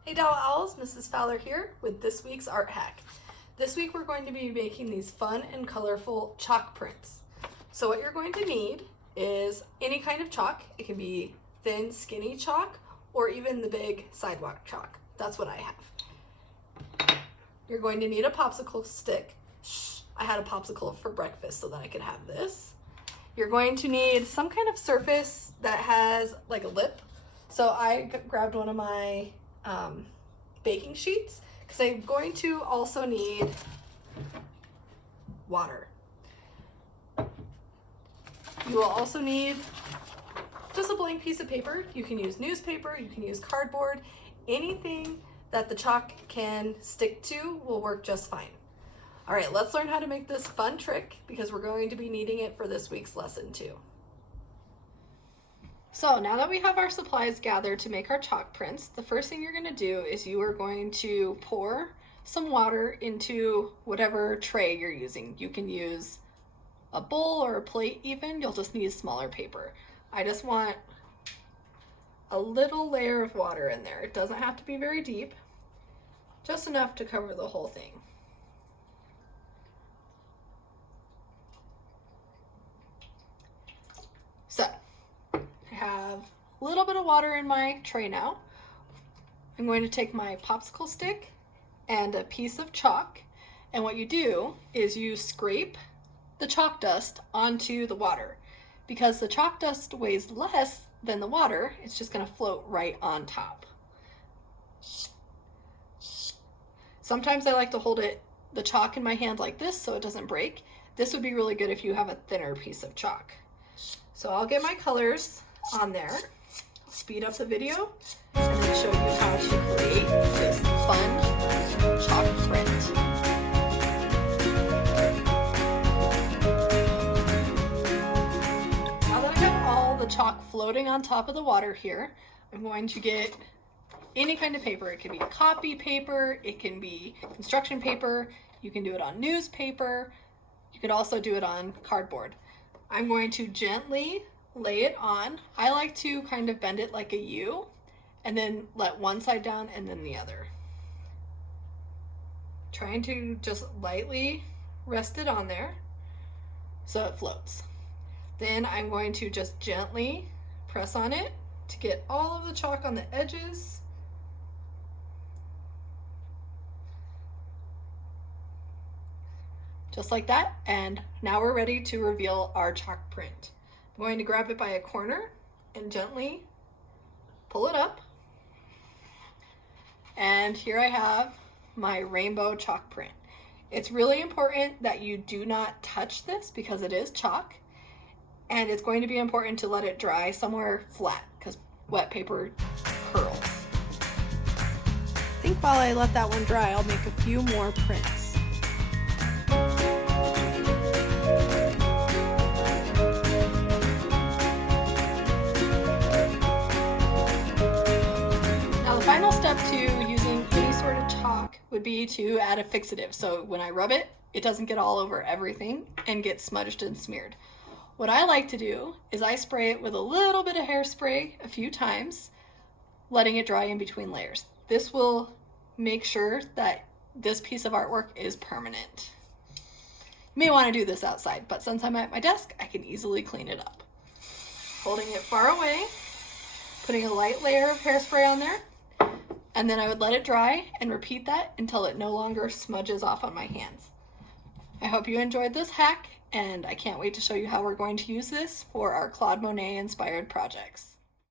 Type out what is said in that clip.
Hey Doll Owls, Mrs. Fowler here with this week's art hack. This week we're going to be making these fun and colorful chalk prints. So what you're going to need is any kind of chalk. It can be thin, skinny chalk or even the big sidewalk chalk. That's what I have. You're going to need a popsicle stick. I had a popsicle for breakfast so that I could have this. You're going to need some kind of surface that has like a lip. So I grabbed one of my baking sheets because I'm going to also need water. You will also need just a blank piece of paper. You can use newspaper, you can use cardboard, anything that the chalk can stick to will work just fine. All right, let's learn how to make this fun trick because we're going to be needing it for this week's lesson too. So now that we have our supplies gathered to make our chalk prints, the first thing you're going to do is you are going to pour some water into whatever tray you're using. You can use a bowl or a plate even, you'll just need smaller paper. I just want a little layer of water in there. It doesn't have to be very deep, just enough to cover the whole thing. So, I have a little bit of water in my tray now. I'm going to take my popsicle stick and a piece of chalk, and what you do is you scrape the chalk dust onto the water. Because the chalk dust weighs less than the water, it's just going to float right on top. Sometimes I like to hold the chalk in my hand like this so it doesn't break. This would be really good if you have a thinner piece of chalk. So I'll get my colors on there, speed up the video, and then show you how to create this fun chalk print. Now that I have all the chalk floating on top of the water here, I'm going to get any kind of paper. It can be copy paper, it can be construction paper, you can do it on newspaper, you could also do it on cardboard. I'm going to gently lay it on. I like to kind of bend it like a U and then let one side down and then the other. Trying to just lightly rest it on there so it floats. Then I'm going to just gently press on it to get all of the chalk on the edges. Just like that, and now we're ready to reveal our chalk print. I'm going to grab it by a corner and gently pull it up. And here I have my rainbow chalk print. It's really important that you do not touch this because it is chalk, and it's going to be important to let it dry somewhere flat because wet paper curls. I think while I let that one dry, I'll make a few more prints. Final step to using any sort of chalk would be to add a fixative. So when I rub it, it doesn't get all over everything and get smudged and smeared. What I like to do is I spray it with a little bit of hairspray a few times, letting it dry in between layers. This will make sure that this piece of artwork is permanent. You may want to do this outside, but since I'm at my desk, I can easily clean it up. Holding it far away, putting a light layer of hairspray on there, and then I would let it dry and repeat that until it no longer smudges off on my hands. I hope you enjoyed this hack, and I can't wait to show you how we're going to use this for our Claude Monet inspired projects.